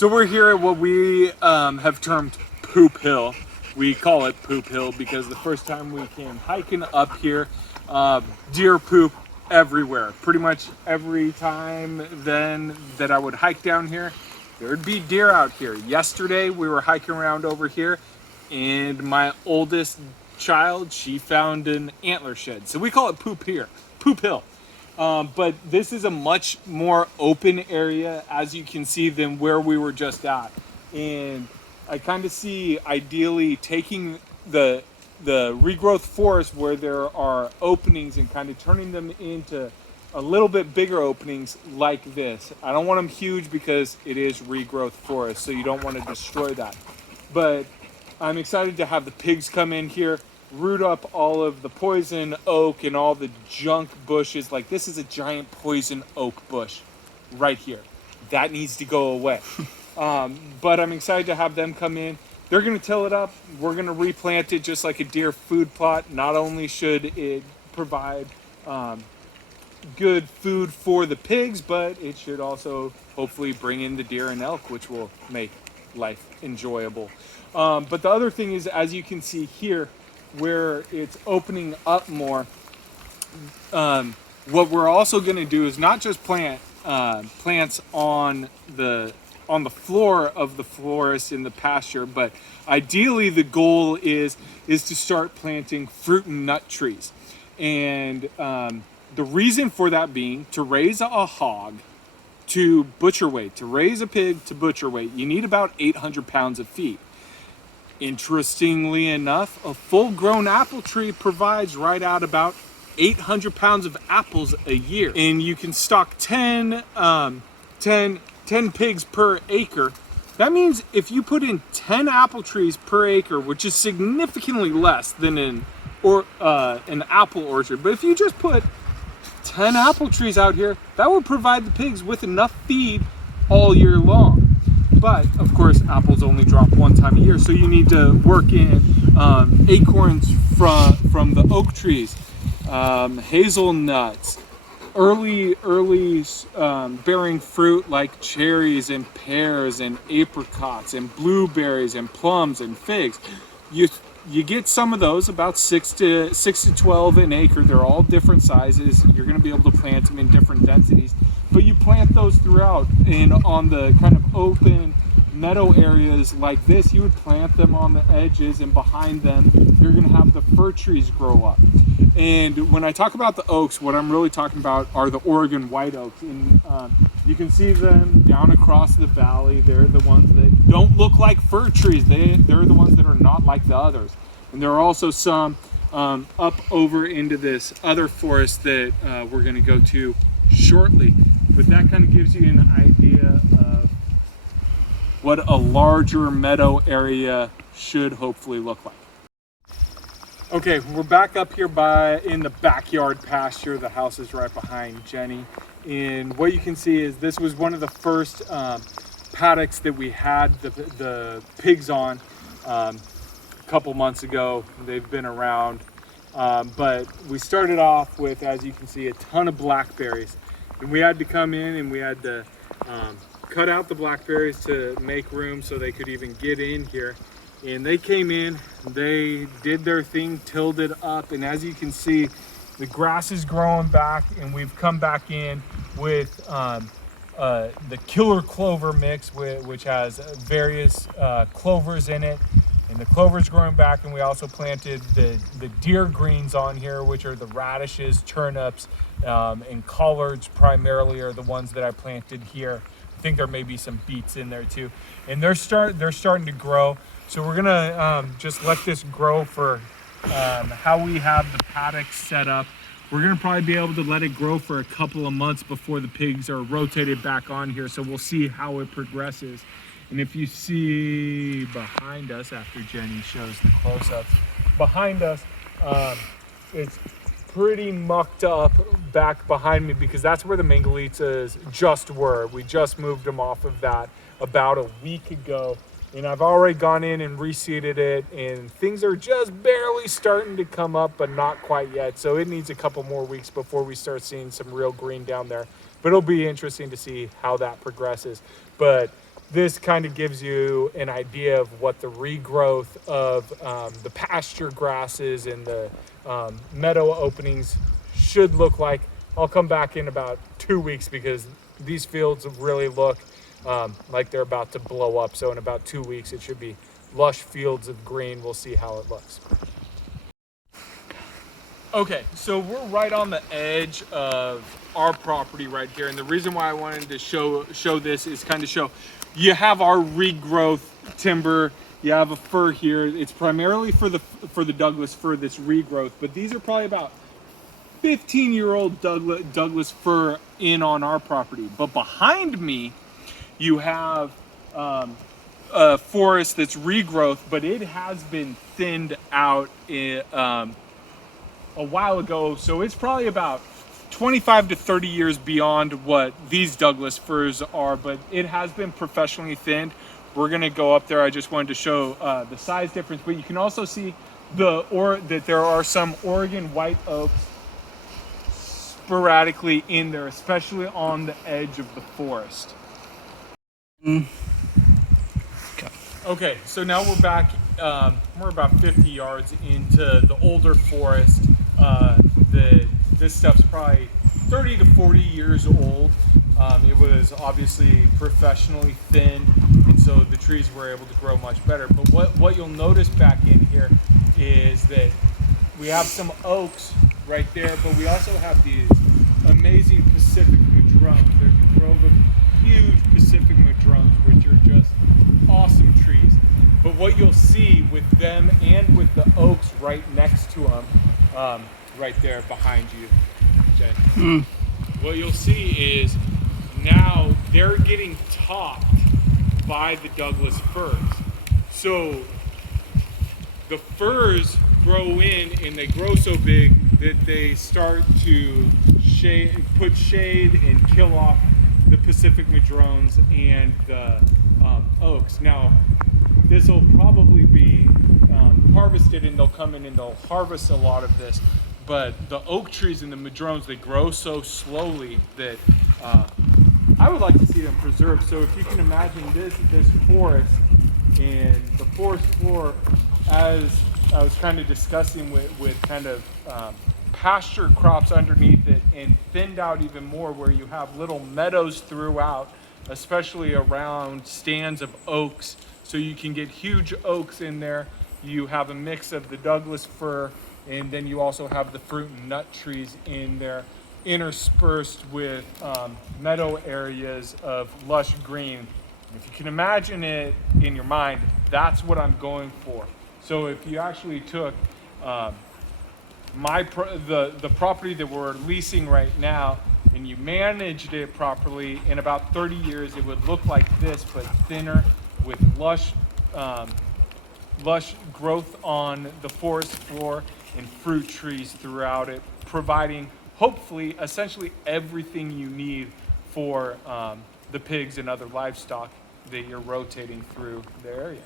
So we're here at what we have termed Poop Hill. We call it Poop Hill because the first time we came hiking up here, deer poop everywhere. Pretty much every time then that I would hike down here, there'd be deer out here. Yesterday we were hiking around over here and my oldest child, she found an antler shed. So we call it Poop Hill. But this is a much more open area, as you can see, than where we were just at. And I kind of see ideally taking the regrowth forest where there are openings and kind of turning them into a little bit bigger openings like this. I don't want them huge because it is regrowth forest, so you don't want to destroy that. But I'm excited to have the pigs come in here, root up all of the poison oak and all the junk bushes. Like this is a giant poison oak bush right here. That needs to go away. But I'm excited to have them come in. They're going to till it up. We're going to replant it just like a deer food plot. Not only should it provide good food for the pigs, but it should also hopefully bring in the deer and elk, which will make life enjoyable. But the other thing is, as you can see here, where it's opening up more, what we're also going to do is not just plant plants on the floor of the forest in the pasture, but ideally the goal is to start planting fruit and nut trees. And the reason for that being to raise a hog to butcher weight, to raise a pig to butcher weight, you need about 800 pounds of feed. Interestingly enough, a full-grown apple tree provides right out about 800 pounds of apples a year. And you can stock 10 pigs per acre. That means if you put in 10 apple trees per acre, which is significantly less than an apple orchard, but if you just put 10 apple trees out here, that would provide the pigs with enough feed all year long. But of course, apples only drop one time a year, so you need to work in acorns from the oak trees, hazelnuts, early bearing fruit like cherries and pears and apricots and blueberries and plums and figs. You get some of those, about 6 to 12 an acre. They're all different sizes. You're going to be able to plant them in different densities, but you plant those throughout. And on the kind of open meadow areas like this, you would plant them on the edges, and behind them you're going to have the fir trees grow up. And when I talk about the oaks, what I'm really talking about are the Oregon white oaks. And you can see them down across the valley. They're the ones that don't look like fir trees. They're the ones that are not like the others. And there are also some up over into this other forest that we're going to go to shortly. But that kind of gives you an idea of what a larger meadow area should hopefully look like. Okay, we're back up here in the backyard pasture. The house is right behind Jenny. And what you can see is this was one of the first paddocks that we had the pigs on a couple months ago. They've been around. But we started off with, as you can see, a ton of blackberries. And we had to come in and we had to cut out the blackberries to make room so they could even get in here. And they came in, they did their thing, tilled it up, and as you can see, the grass is growing back, and we've come back in with the killer clover mix, which has various clovers in it, and the clover's growing back. And we also planted the deer greens on here, which are the radishes, turnips, and collards primarily are the ones that I planted here. I think there may be some beets in there too, and they're starting to grow. So we're gonna just let this grow for how we have the paddock set up. We're gonna probably be able to let it grow for a couple of months before the pigs are rotated back on here. So we'll see how it progresses. And if you see behind us, after Jenny shows the close-ups, behind us, it's pretty mucked up back behind me because that's where the mangalitas just were. We just moved them off of that about a week ago. And I've already gone in and reseeded it, and things are just barely starting to come up, but not quite yet. So it needs a couple more weeks before we start seeing some real green down there. But it'll be interesting to see how that progresses. But this kind of gives you an idea of what the regrowth of the pasture grasses and the meadow openings should look like. I'll come back in about 2 weeks because these fields really look like they're about to blow up. So in about 2 weeks, it should be lush fields of green. We'll see how it looks. Okay, so we're right on the edge of our property right here, and the reason why I wanted to show this is kind of show you have our regrowth timber. You have a fir here. It's primarily for the Douglas fir, this regrowth, but these are probably about 15-year-old Douglas fir in on our property. But behind me, you have a forest that's regrowth, but it has been thinned out a while ago, so it's probably about 25 to 30 years beyond what these Douglas firs are, but it has been professionally thinned. We're gonna go up there. I just wanted to show the size difference, but you can also see that there are some Oregon white oaks sporadically in there, especially on the edge of the forest. Okay, so now we're back. We're about 50 yards into the older forest. This stuff's probably 30 to 40 years old. It was obviously professionally thinned, and so the trees were able to grow much better. But what you'll notice back in here is that we have some oaks right there, but we also have these amazing Pacific madrones. There's a grove of huge Pacific madrones, which are just awesome trees. But what you'll see with them and with the oaks right next to them, right there behind you, Jen, what you'll see is now they're getting topped by the Douglas firs. So the firs grow in, and they grow so big that they start to put shade and kill off the Pacific madrones and the oaks. Now, this will probably be harvested, and they'll come in and they'll harvest a lot of this. But the oak trees and the madrones, they grow so slowly that I would like to see them preserved. So if you can imagine this forest and the forest floor, as I was kind of discussing with kind of pasture crops underneath it, and thinned out even more where you have little meadows throughout, especially around stands of oaks. So you can get huge oaks in there. You have a mix of the Douglas fir, and then you also have the fruit and nut trees in there, interspersed with meadow areas of lush green. If you can imagine it in your mind, that's what I'm going for. So if you actually took the property that we're leasing right now, and you managed it properly, in about 30 years, it would look like this, but thinner, with lush growth on the forest floor and fruit trees throughout it, providing hopefully essentially everything you need for the pigs and other livestock that you're rotating through the area.